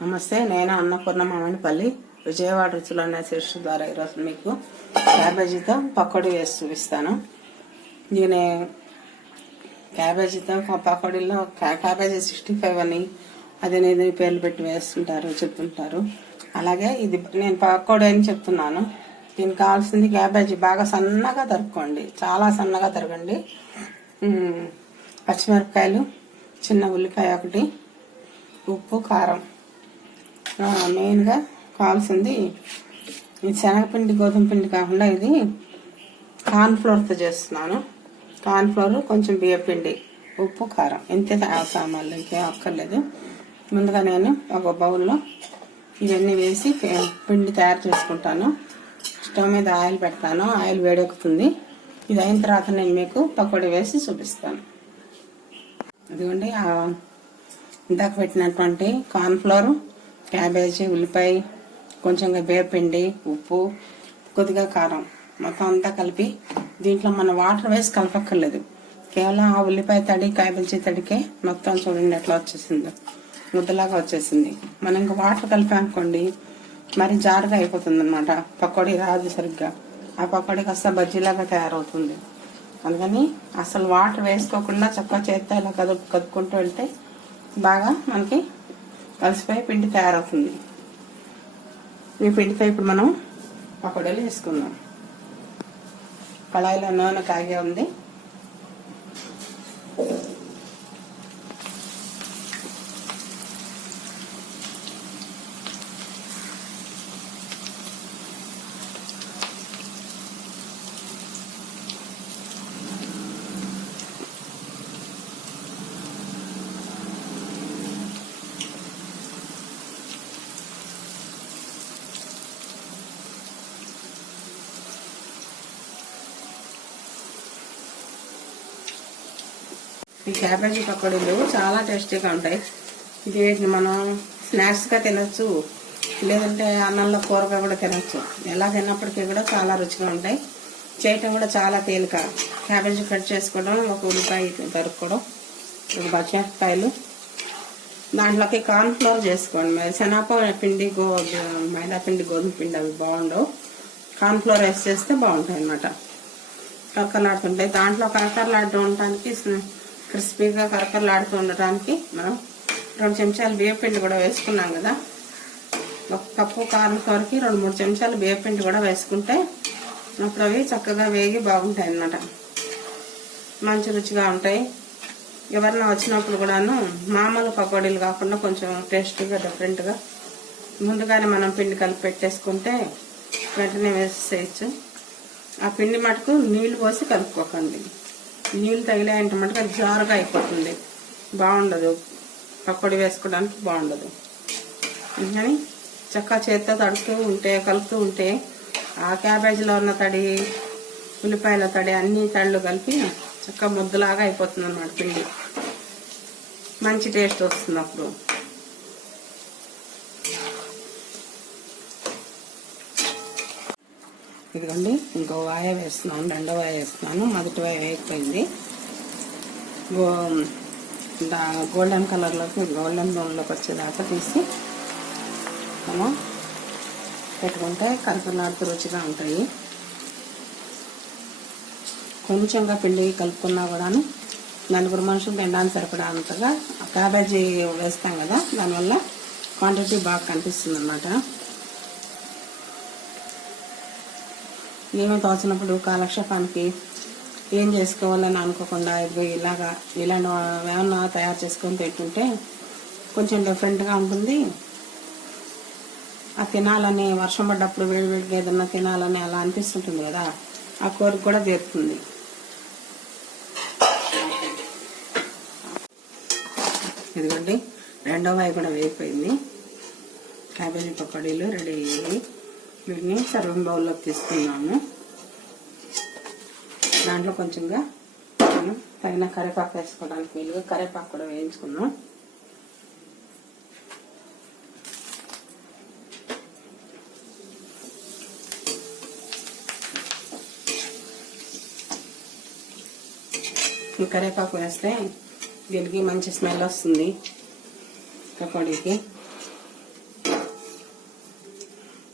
నమస్తే నేను అన్నపూర్ణ మామిడిపల్లి విజయవాడ రుచులు అనే శీర్షి ద్వారా ఈరోజు మీకు క్యాబేజీతో పకోడీ వేసి చూపిస్తాను. నేను క్యాబేజీతో పకోడీలో క్యాబేజీ సిక్స్టీ ఫైవ్ అని అది నేను పేర్లు పెట్టి వేస్తుంటారు చెప్తుంటారు. అలాగే ఇది నేను పకోడీ అని చెప్తున్నాను. దీనికి కావాల్సింది క్యాబేజీ బాగా సన్నగా తరుక్కోండి చాలా సన్నగా తరగండి. పచ్చిమిరపకాయలు చిన్న ఉల్లిపాయ ఒకటి ఉప్పు కారం. మెయిన్గా కావాల్సింది ఇది శనగపిండి గోధుమ పిండి కాకుండా ఇది కార్న్ఫ్లోర్తో చేస్తున్నాను. కార్న్ఫ్లోర్ కొంచెం బియ్యపిండి ఉప్పు కారం. ఇంతే సామాన్లు ఇంకేం అక్కర్లేదు. ముందుగా నేను ఒక బౌల్లో ఇవన్నీ వేసి పిండి తయారు చేసుకుంటాను. స్టవ్ మీద ఆయిల్ పెడతాను. ఆయిల్ వేడెక్కుతుంది. ఇది అయిన తర్వాత నేను మీకు పకోడీ వేసి చూపిస్తాను. ఇదిగోండి ఇందాక పెట్టినటువంటి కార్న్ఫ్లోర్ క్యాబేజీ ఉల్లిపాయ కొంచెం వేపిండి ఉప్పు కొద్దిగా కారం. మొత్తం అంతా కలిపి దీంట్లో మనం వాటర్ వేసి కలపక్కర్లేదు. కేవలం ఆ ఉల్లిపాయ తడి క్యాబేజీ తడికే మొత్తం చూడండి ఎట్లా వచ్చేసిందో. ముద్దలాగా వచ్చేసింది. మనం ఇంకా వాటర్ కలిపామనుకోండి మరి జారుగా అయిపోతుంది అనమాట పకోడీ రాదు సరిగ్గా. ఆ పకోడీ కాస్త బజ్జీలాగా తయారవుతుంది. అందుకని అసలు వాటర్ వేసుకోకుండా చక్కగా చేత్తో ఇలా కదుపు కదుపుకుంటూ వెళ్తే బాగా మనకి కలిసిపోయి పిండి తయారవుతుంది. ఈ పిండితో ఇప్పుడు మనం పకోడీలు వేసుకుందాం కళాయిలో నూనె కాగే ఉంది. ఈ క్యాబేజీ పకోడీలు చాలా టేస్టీగా ఉంటాయి. ఇది వీటిని మనం స్నాక్స్గా తినచ్చు లేదంటే అన్నంలో కూరగా కూడా తినొచ్చు. ఎలా తిన్నప్పటికీ కూడా చాలా రుచిగా ఉంటాయి. చేయటం కూడా చాలా తేలిక. క్యాబేజీ కట్ చేసుకోవడం ఒక ఉల్లిపాయ తరుక్కోవడం ఒక పచ్చిమిరపకాయలు దాంట్లోకి కార్న్ఫ్లోర్ చేసుకోండి. మరి శనగ పిండి గో మైదా పిండి గోధుమ పిండి అవి బాగుండవు. కార్న్ఫ్లోర్ వేసి చేస్తే బాగుంటాయి అన్నమాట కక్కలాడుతుంటాయి. దాంట్లో కరకరలాడుతూ ఉండటానికి క్రిస్పీగా కరకరలాడుతూ ఉండటానికి మనం రెండు చెంచాలు బియ్యపిండి కూడా వేసుకున్నాం కదా. ఒక కప్పు కారం ఫ్లోర్కి రెండు మూడు చెంచాలు బియ్యపిండి కూడా వేసుకుంటే అప్పుడు అవి చక్కగా వేగి బాగుంటాయి అన్నమాట. మంచి రుచిగా ఉంటాయి. ఎవరైనా వచ్చినప్పుడు కూడాను మామూలు పకోడీలు కాకుండా కొంచెం టేస్ట్గా డిఫరెంట్గా ముందుగానే మనం పిండి కలిపి పెట్టేసుకుంటే వెంటనే వేసేయచ్చు. ఆ పిండి మటుకు నీళ్ళు పోసి కలుపుకోకండి. నీళ్ళు తగిలాయంటే మటుకు అది జారుగా అయిపోతుంది. బాగుండదు. పకోడీ వేసుకోవడానికి బాగుండదు. కానీ చక్కగా చేత్తో తడుతూ ఉంటే కలుపుతూ ఉంటే ఆ క్యాబేజీలో ఉన్న తడి ఉల్లిపాయల తడి అన్ని తళ్ళు కలిపి చక్కగా ముద్దలాగా అయిపోతుంది అన్నమాట పిండి. మంచి టేస్ట్ వస్తుంది అప్పుడు. ఇదిగోండి ఇంకో వాయ వేస్తున్నాను రెండో వాయ వేస్తున్నాను మొదటి వాయ వేయకపోయింది గో దా- గోల్డెన్ కలర్లోకి గోల్డెన్ బ్రౌన్లోకి వచ్చేదాకా తీసి మనం పెట్టుకుంటే కలుపునాడుతూ రుచిగా ఉంటాయి. కొంచెంగా పిండి కలుపుకున్నా కూడాను నలుగురు మనుషులు తినడానికి సరిపడా అంతగా క్యాబేజీ వేస్తాం కదా దానివల్ల క్వాంటిటీ బాగా కనిపిస్తుంది అన్నమాట నేను తోచినప్పుడు కాలక్షేపానికి ఏం చేసుకోవాలని అనుకోకుండా ఇదిగో ఇలాగా ఇలాంటి ఏమన్నా తయారు చేసుకొని తింటుంటే కొంచెం డిఫరెంట్గా ఉంటుంది. ఆ తినాలని వర్షం పడ్డప్పుడు వేడివేడిగా ఏదన్నా తినాలని అలా అనిపిస్తుంటుంది కదా ఆ కోరిక కూడా తీరుతుంది. ఇదిగోండి రెండో వాయి కూడా వేగిపోయింది. క్యాబేజీ పకోడీలు రెడీ అయ్యాయి. దీన్ని సర్వం బౌల్లోకి తీసుకున్నాము. దాంట్లో కొంచెంగా మనం తగిన కరివేపాకు వేసుకోవడానికి వీలుగా కరివేపాకు కూడా వేయించుకున్నాం. కరివేపాకు వేస్తే దీనికి మంచి స్మెల్ వస్తుంది. పకోడీకి.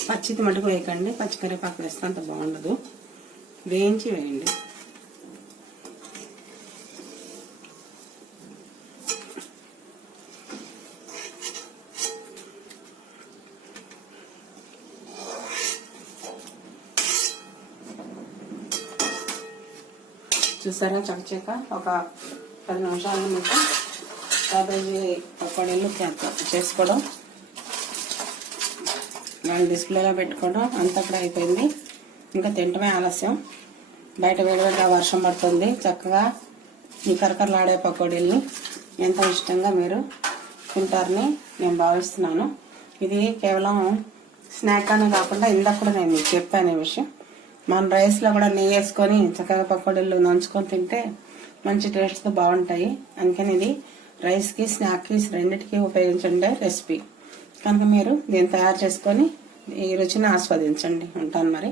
పచ్చిది మటుకు వేయకండి. పచ్చికరివేపాకు వేస్తే అంత బాగుండదు. వేయించి వేయండి. చూసారా చకచక ఒక పది నిమిషాలు మీకు క్యాబేజీ పకోడీలు చేసుకోవడం. నేను డిస్ప్లేలో పెట్టుకోవడం అంతా కూడా అయిపోయింది. ఇంకా తింటమే ఆలస్యం. బయట వేడివేడిగా వర్షం పడుతుంది. చక్కగా ఈ కరకరలాడే పకోడీల్ని ఎంతో ఇష్టంగా మీరు తింటారని నేను భావిస్తున్నాను. ఇది కేవలం స్నాక్ అనే కాకుండా ఇందాక కూడా నేను మీకు చెప్పాను ఈ విషయం. మన రైస్లో కూడా నెయ్యి వేసుకొని చక్కగా పకోడీలు నంచుకొని తింటే మంచి టేస్ట్తో బాగుంటాయి. అందుకని ఇది రైస్కి స్నాక్కి రెండింటికి ఉపయోగించండి రెసిపీ కనుక మీరు దీన్ని తయారు చేసుకొని ఈ రుచిని ఆస్వాదించండి. ఉంటాను మరి.